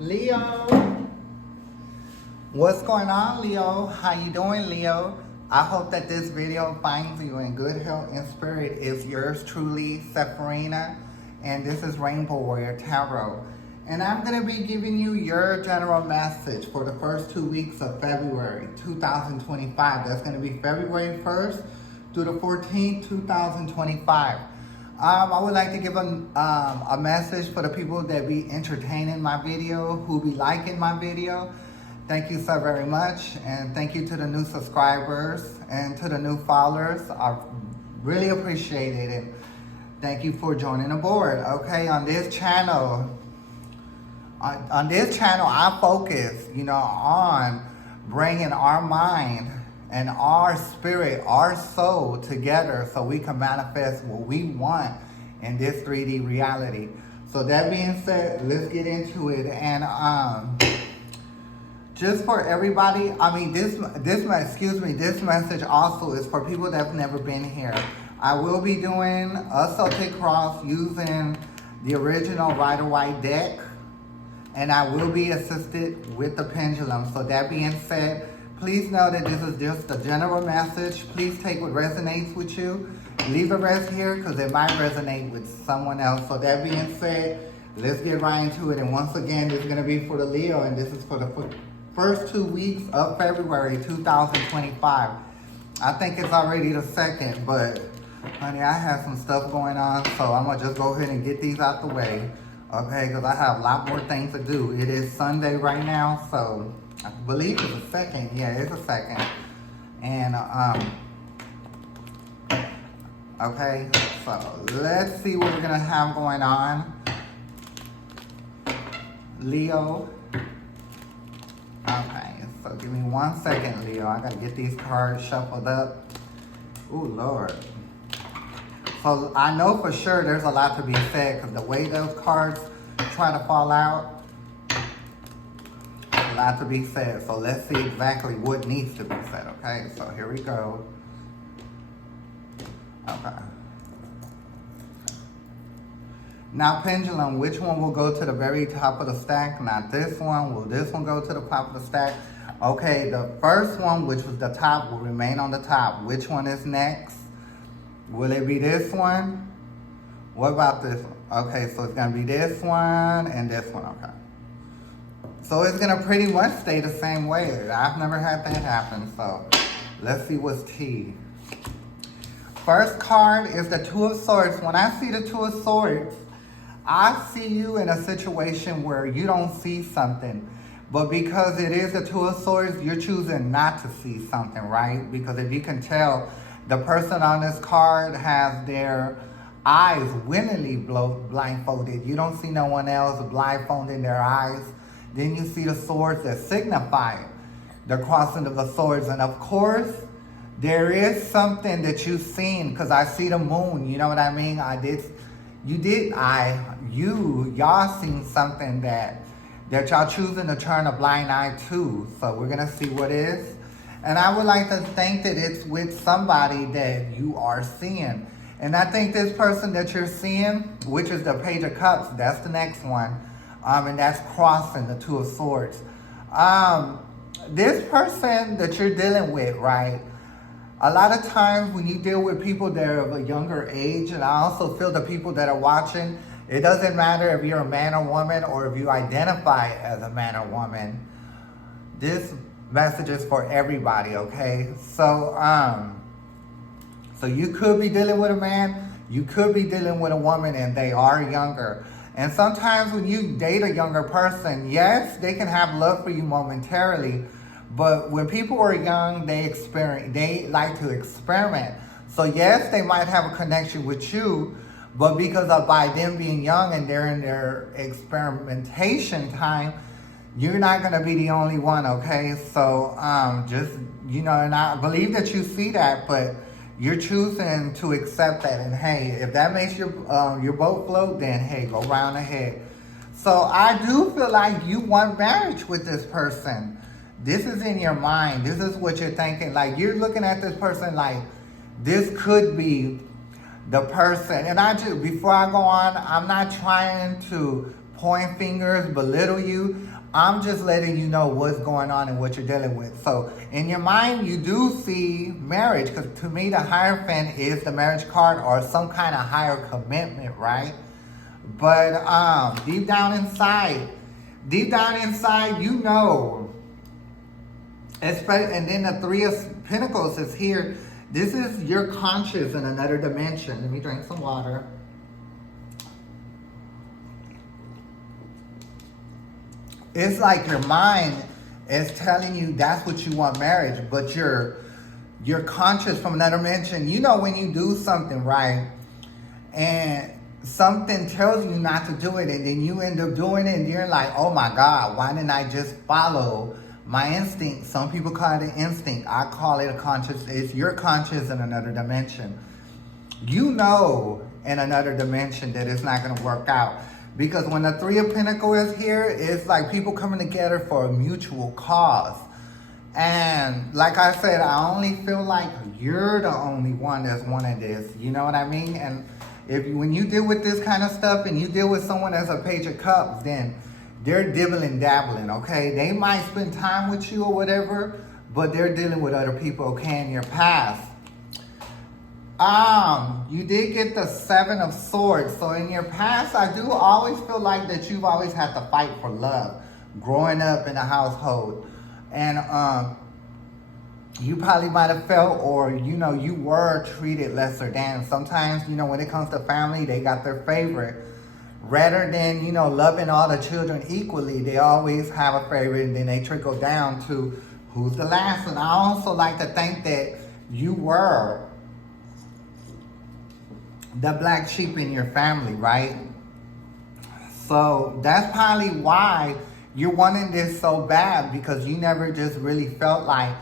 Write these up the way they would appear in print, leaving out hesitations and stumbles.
Leo, what's going on, Leo? How you doing, Leo? I hope that this video finds you in good health and spirit. It's yours truly, Sepharina, and this is Rainbow Warrior Tarot. And I'm going to be giving you your general message for the first 2 weeks of February 2025. That's going to be February 1st through the 14th, 2025. I would like to give a message for the people that be entertaining my video, who be liking my video. Thank you so very much, and thank you to the new subscribers and to the new followers. I really appreciate it. Thank you for joining aboard. Okay, on this channel, I focus, on bringing our mind and our spirit, our soul together so we can manifest what we want in this 3D reality. So that being said, let's get into it. And just for everybody, this message also is for people that have never been here. I will be doing a Celtic cross using the original Rider-Waite deck, and I will be assisted with the pendulum. So that being said, please know that this is just a general message. Please take what resonates with you. Leave the rest here because it might resonate with someone else. So that being said, let's get right into it. And once again, this is going to be for the Leo, and this is for the first 2 weeks of February 2025. I think it's already the 2nd, but honey, I have some stuff going on, so I'm going to just go ahead and get these out the way. Okay, because I have a lot more things to do. It is Sunday right now, so I believe it's a 2nd. Yeah, it's a 2nd. And, okay, so let's see what we're going to have going on. Leo. Okay, so give me 1 second, Leo. I got to get these cards shuffled up. Ooh, Lord. So I know for sure there's a lot to be said because the way those cards try to fall out, a lot to be said. So let's see exactly what needs to be said, okay? So here we go. Okay. Now, pendulum, which one will go to the very top of the stack? Not this one. Will this one go to the top of the stack? Okay, the first one, which was the top, will remain on the top. Which one is next? Will it be this one? What about this one? Okay, so it's going to be this one and this one, okay. So it's going to pretty much stay the same way. I've never had that happen, so let's see what's T. First card is the Two of Swords. When I see the Two of Swords, I see you in a situation where you don't see something. But because it is the Two of Swords, you're choosing not to see something, right? Because if you can tell, the person on this card has their eyes willingly blindfolded. You don't see no one else blindfolding their eyes. Then you see the swords that signify the crossing of the swords. And of course, there is something that you've seen, because I see the moon, you know what I mean? Y'all seen something that y'all choosing to turn a blind eye to. So we're gonna see what is. And I would like to think that it's with somebody that you are seeing. And I think this person that you're seeing, which is the Page of Cups, that's the next one. And that's crossing the Two of Swords. This person that you're dealing with, right? A lot of times when you deal with people that are of a younger age, and I also feel the people that are watching, it doesn't matter if you're a man or woman or if you identify as a man or woman. This message is for everybody, okay? So, so you could be dealing with a man, you could be dealing with a woman, and they are younger. And sometimes when you date a younger person, yes, they can have love for you momentarily, but when people are young, they like to experiment. So yes, they might have a connection with you, but because of by them being young and they're in their experimentation time, you're not going to be the only one, okay? So just, and I believe that you see that, but you're choosing to accept that. And hey, if that makes your boat float, then hey, go round ahead. So I do feel like you want marriage with this person. This is in your mind. This is what you're thinking. Like, you're looking at this person like, this could be the person. And before I go on, I'm not trying to point fingers, belittle you. I'm just letting you know what's going on and what you're dealing with. So in your mind, you do see marriage, because to me, the Hierophant is the marriage card or some kind of higher commitment, right? But deep down inside, you know, and then the Three of Pentacles is here. This is your conscious in another dimension. Let me drink some water. It's like your mind is telling you that's what you want marriage, but you're conscious from another dimension. You know when you do something right and something tells you not to do it, and then you end up doing it, and you're like, oh my God, why didn't I just follow my instinct? Some people call it an instinct. I call it a conscious. It's your conscious in another dimension. You know in another dimension that it's not going to work out. Because when the Three of Pentacles is here, it's like people coming together for a mutual cause. And like I said, I only feel like you're the only one that's wanting this. You know what I mean? And when you deal with this kind of stuff and you deal with someone that's a Page of Cups, then they're dibbling dabbling, okay? They might spend time with you or whatever, but they're dealing with other people, okay, in your past. You did get the Seven of Swords. So in your past, I do always feel like that you've always had to fight for love growing up in a household. And you probably might have felt, or, you know, you were treated lesser than. Sometimes, you know, when it comes to family, they got their favorite. Rather than, you know, loving all the children equally, they always have a favorite, and then they trickle down to who's the last one. I also like to think that you were the black sheep in your family, right? So that's probably why you're wanting this so bad, because you never just really felt like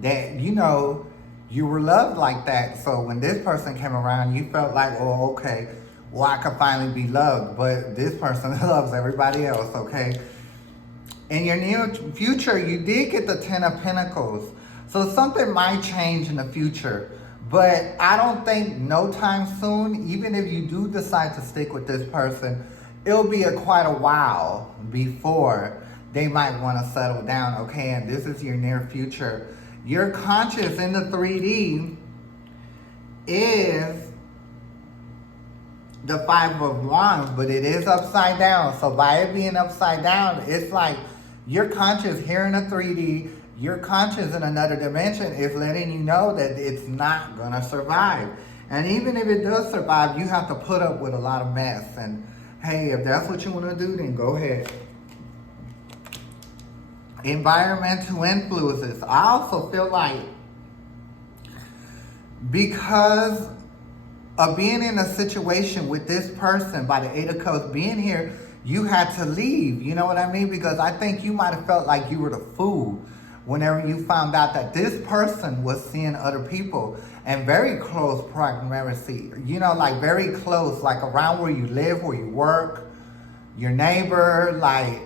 that, you know, you were loved like that. So when this person came around, you felt like, oh, okay, well, I could finally be loved. But this person loves everybody else, okay? In your near future, you did get the Ten of Pentacles. So something might change in the future. But I don't think no time soon, even if you do decide to stick with this person, it'll be quite a while before they might want to settle down, okay? And this is your near future. Your conscious in the 3D is the Five of Wands, but it is upside down. So by it being upside down, it's like your conscious here in the 3D, your conscious in another dimension is letting you know that it's not going to survive. And even if it does survive, you have to put up with a lot of mess. And hey, if that's what you want to do, then go ahead. Environmental influences. I also feel like because of being in a situation with this person, by the Eight of Cups being here, you had to leave. You know what I mean? Because I think you might have felt like you were the fool whenever you found out that this person was seeing other people and very close proximity. You know, like very close, like around where you live, where you work, your neighbor, like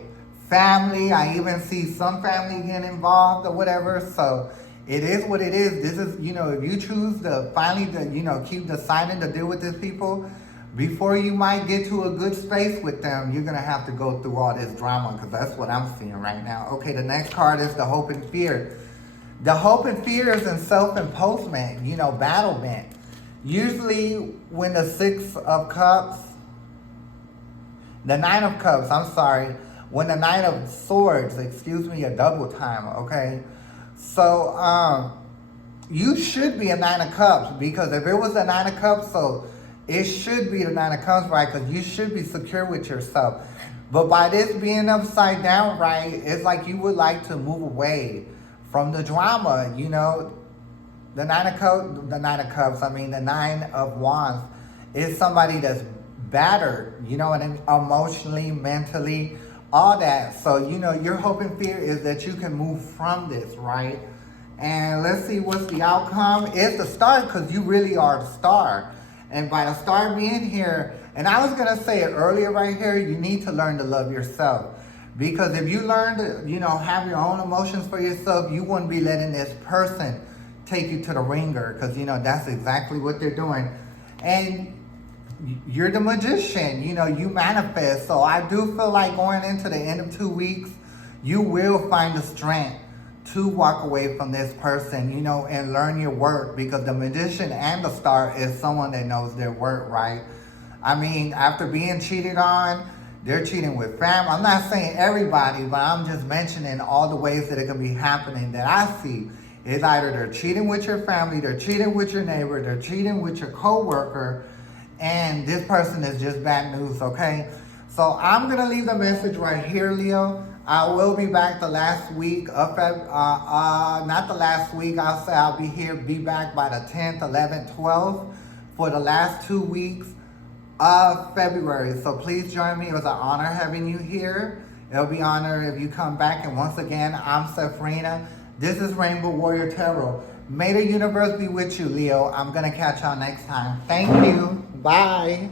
family. I even see some family getting involved or whatever. So it is what it is. This is, you know, if you choose to finally, you know, keep deciding to deal with these people, before you might get to a good space with them, you're going to have to go through all this drama, because that's what I'm seeing right now. Okay, the next card is the Hope and Fear. The Hope and Fear is in self-imposement, you know, battlement. Usually when the Six of Cups, the Nine of Cups, I'm sorry, when the Nine of Swords, excuse me, a double time, okay? So, you should be a Nine of Cups, because if it was a Nine of Cups, so it should be the Nine of Cups, right? Because you should be secure with yourself. But by this being upside down, right, it's like you would like to move away from the drama, you know. The Nine of Cups, I mean, the Nine of Wands is somebody that's battered, you know, and emotionally, mentally, all that. So, you know, your hope and fear is that you can move from this, right? And let's see what's the outcome. It's the star, because you really are the star. And by the star being here, and I was going to say it earlier right here, you need to learn to love yourself. Because if you learn to, you know, have your own emotions for yourself, you wouldn't be letting this person take you to the ringer. Because, you know, that's exactly what they're doing. And you're the magician, you know, you manifest. So I do feel like going into the end of 2 weeks, you will find the strength to walk away from this person, you know, and learn your work, because the magician and the star is someone that knows their work, right? I mean, after being cheated on, they're cheating with family. I'm not saying everybody, but I'm just mentioning all the ways that it can be happening that I see. It's either they're cheating with your family, they're cheating with your neighbor, they're cheating with your coworker, and this person is just bad news, okay? So I'm gonna leave the message right here, Leo. I will be back the last week of not the last week, I'll say I'll be back by the 10th, 11th, 12th for the last 2 weeks of February. So please join me. It was an honor having you here. It'll be an honor if you come back. And once again, I'm Safrina. This is Rainbow Warrior Tarot. May the universe be with you, Leo. I'm going to catch y'all next time. Thank you. Bye.